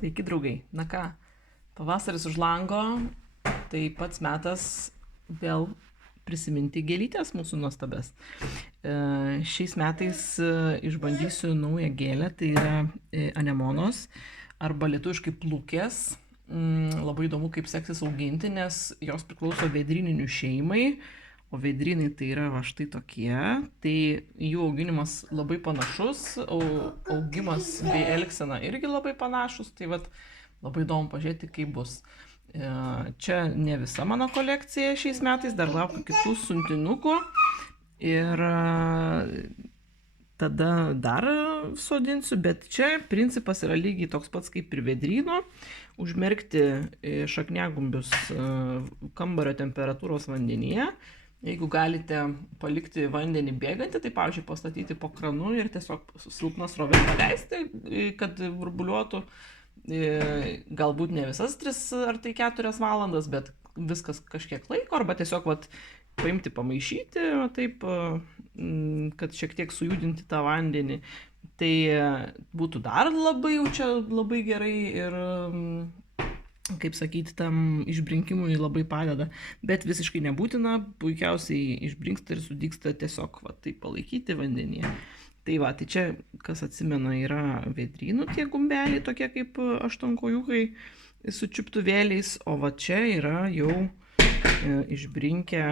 Sveiki, draugai. Na ką, pavasaris už lango, tai pats metas vėl prisiminti gėlytės mūsų nuostabes. Šiais metais išbandysiu naują gėlę, tai yra anemonos arba lietuviškai plukės. Labai įdomu, kaip seksis auginti, nes jos priklauso vėdryninių šeimai, o vėdrynai tai yra va štai tokie. Tai jų auginimas labai panašus, augimas bei elgsena irgi labai panašus, tai vat labai įdomu pažiūrėti, kaip bus. Čia ne visa mano kolekcija šiais metais, dar laukiu kitų siuntinukų ir tada dar sodinsiu, bet čia principas yra lygiai toks pats kaip ir vėdryno. Užmerkti šakniagumbius kambario temperatūros vandenyje. Jeigu galite palikti vandenį bėgantį, tai pavyzdžiui pastatyti po kranu ir tiesiog silpną srovę paleisti, kad burbuliuotų. Galbūt ne visas 3 ar 4 valandas, bet viskas kažkiek laiko, arba tiesiog paimti, pamaišyti, taip, kad šiek tiek sujudinti tą vandenį. Tai būtų dar labai gerai ir, kaip sakyti, tam išbrinkimui labai padeda. Bet visiškai nebūtina, puikiausiai išbrinksta ir sudygsta tiesiog taip palaikyti vandenyje. Tai tai čia, kas atsimena, yra vėdrynų tie gumbeliai, tokie kaip aštuonkojukai su čiuptuvėliais, o čia yra jau išbrinkę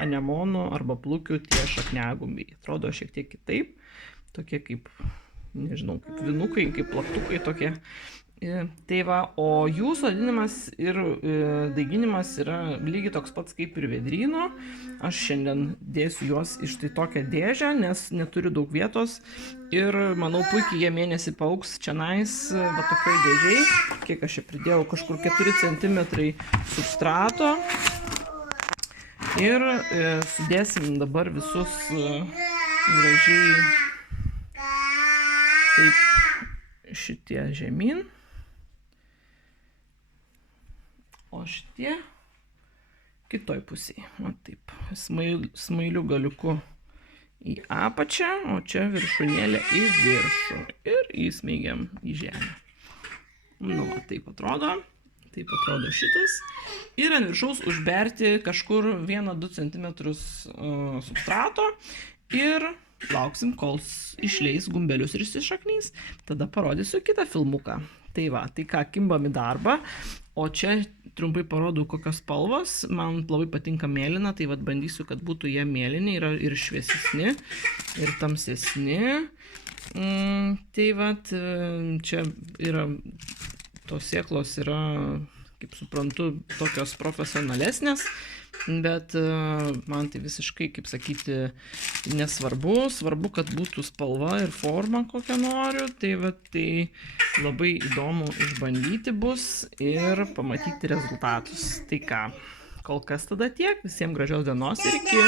anemonų arba plukių tie šakniagumbiai. Atrodo šiek tiek kitaip, tokie kaip, nežinau, kaip vinukai, kaip plaktukai tokie. Tai o jų sodinimas ir daiginimas yra lygiai toks pats kaip ir vėdryno. Aš šiandien dėsiu juos iš tai tokią dėžę, nes neturiu daug vietos ir manau puikiai jie mėnesį paaugs čianais, tokioj dėžiai. Kiek aš čia pridėjau, kažkur 4 cm substrato. Ir sudėsim dabar visus gražiai taip šitie žemyn. O šitie kitoj pusėje. Taip, smailiu galiuku į apačią, o čia viršūnėlė į viršų. Ir įsmeigiam į žemę. Taip atrodo. Taip atrodo šitas. Ir ant viršaus užberti kažkur 1-2 cm substrato. Ir lauksim, kol išleis gumbelius ir išsišaknys. Tada parodysiu kitą filmuką. Tai ką, kimbam į darbą. O čia trumpai parodau, kokios spalvos. Man labai patinka mėlyna, tai bandysiu, kad būtų jie mėlyni, yra ir šviesesni, ir tamsesni. Tai čia yra, tos sėklos yra, kaip suprantu, tokios profesionalesnės, bet man tai visiškai, kaip sakyti, nesvarbu. Svarbu, kad būtų spalva ir forma, kokią noriu. Tai labai įdomu išbandyti bus ir pamatyti rezultatus. Tai ką, kol kas tada tiek. Visiems gražios dienos ir iki.